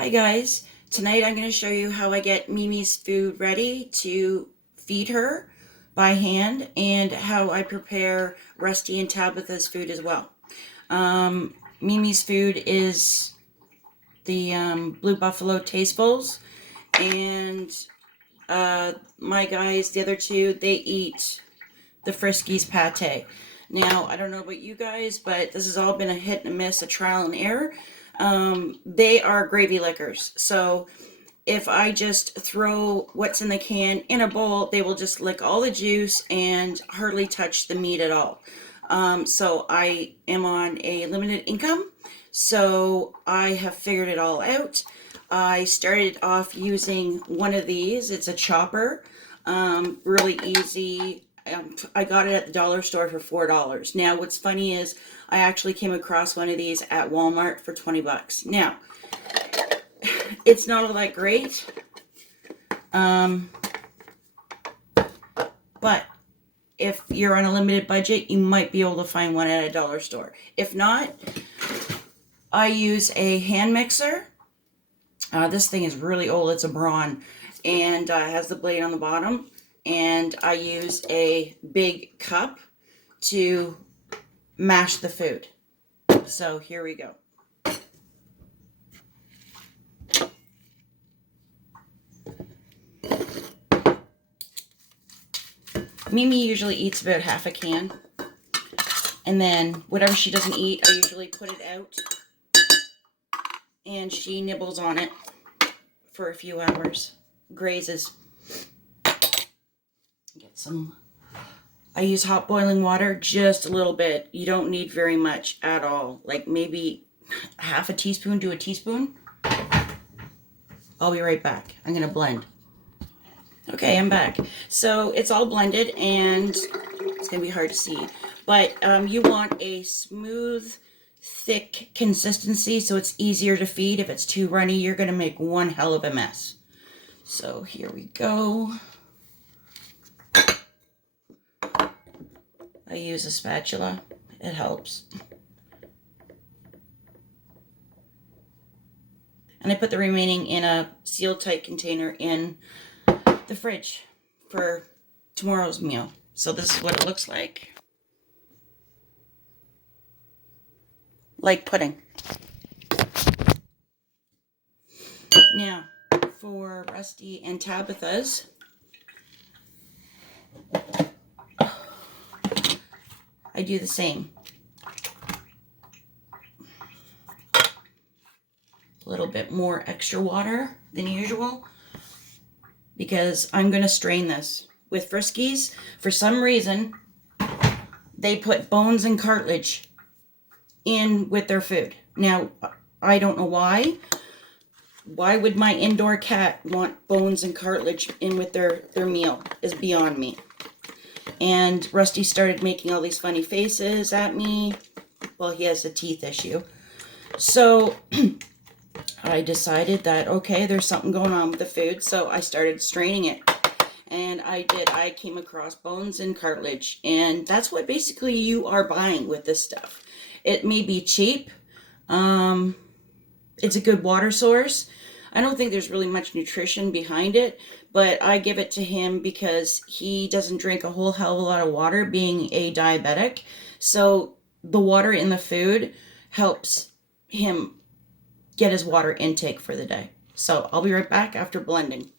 Hi guys, tonight I'm going to show you how I get Mimi's food ready to feed her by hand and how I prepare Rusty and Tabitha's food as well. Mimi's food is the Blue Buffalo Tastefuls, and my guys, the other two, they eat the Friskies pate. Now, I don't know about you guys, but this has all been a hit and a miss, a trial and error. They are gravy lickers. So if I just throw what's in the can in a bowl, they will just lick all the juice and hardly touch the meat at all. So I am on a limited income. So I have figured it all out. I started off using one of these. It's a chopper. Really easy. I got it at the dollar store for $4. Now, what's funny is I actually came across one of these at Walmart for 20 bucks. Now, it's not all that great, but if you're on a limited budget, you might be able to find one at a dollar store. If not, I use a hand mixer. This thing is really old. It's a Braun, and has the blade on the bottom. And I use a big cup to mash the food. So here we go. Mimi usually eats about half a can. And then whatever she doesn't eat, I usually put it out. And she nibbles on it for a few hours. Grazes. Get some. I use hot boiling water, just a little bit. You don't need very much at all. Like maybe half a teaspoon to a teaspoon. I'll be right back. I'm going to blend. Okay, I'm back. So it's all blended and it's going to be hard to see. But you want a smooth, thick consistency so it's easier to feed. If it's too runny, you're going to make one hell of a mess. So here we go. I use a spatula. It helps. And I put the remaining in a sealed tight container in the fridge for tomorrow's meal. So this is what it looks like. Like pudding. Now, for Rusty and Tabitha's, I do the same. A little bit more extra water than usual because I'm going to strain this. With Friskies, for some reason, they put bones and cartilage in with their food. Now, I don't know why. Why would my indoor cat want bones and cartilage in with their meal is beyond me. And Rusty started making all these funny faces at me. Well, he has a teeth issue. So I decided that, okay, there's something going on with the food. So I started straining it. And I came across bones and cartilage. And that's what basically you are buying with this stuff. It may be cheap. It's a good water source. I don't think there's really much nutrition behind it, but I give it to him because he doesn't drink a whole hell of a lot of water, being a diabetic. So the water in the food helps him get his water intake for the day. So I'll be right back after blending.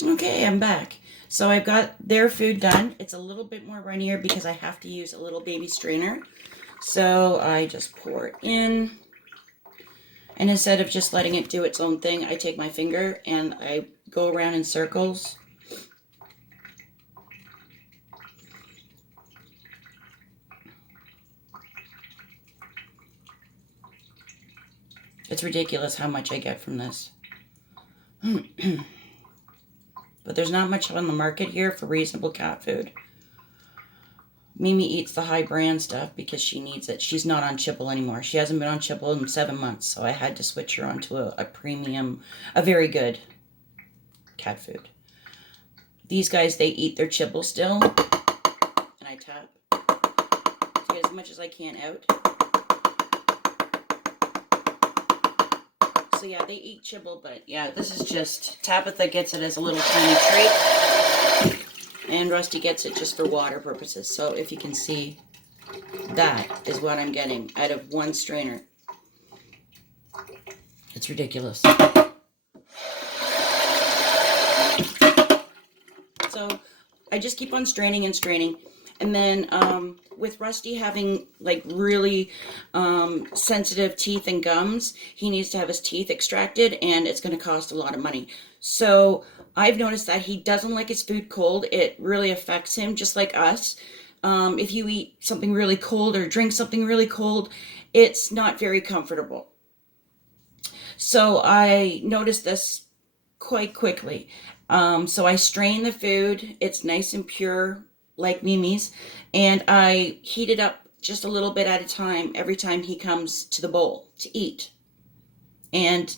Okay, I'm back. So I've got their food done. It's a little bit more runnier because I have to use a little baby strainer. So I just pour it in. And instead of just letting it do its own thing, I take my finger and I go around in circles. It's ridiculous how much I get from this. But there's not much on the market here for reasonable cat food. Mimi eats the high brand stuff because she needs it. She's not on Chipple anymore. She hasn't been on Chipple in 7 months, so I had to switch her onto a premium, a very good cat food. These guys, they eat their Chipple still, and I tap to get as much as I can out. So yeah, they eat Chibble, but yeah, this is just, Tabitha gets it as a little tiny treat, and Rusty gets it just for water purposes. So if you can see, that is what I'm getting out of one strainer. It's ridiculous. So I just keep on straining and straining. And then with Rusty having like really sensitive teeth and gums, he needs to have his teeth extracted, and it's going to cost a lot of money. So I've noticed that he doesn't like his food cold. It really affects him, just like us. If you eat something really cold or drink something really cold, it's not very comfortable. So I noticed this quite quickly. So I strain the food. It's nice and pure, like Mimi's, and I heat it up just a little bit at a time every time he comes to the bowl to eat. And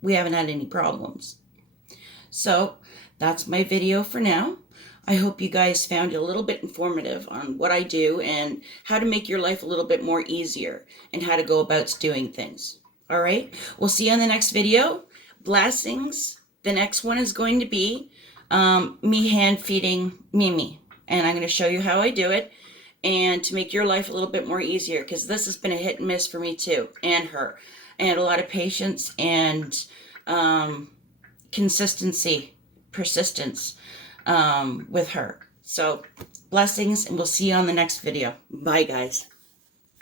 we haven't had any problems. So that's my video for now. I hope you guys found it a little bit informative on what I do and how to make your life a little bit more easier and how to go about doing things. All right, we'll see you on the next video. Blessings. The next one is going to be me hand feeding Mimi, and I'm going to show you how I do it and to make your life a little bit more easier, because this has been a hit and miss for me too, and her. I had a lot of patience and consistency, persistence with her. So blessings, and we'll see you on the next video. Bye, guys.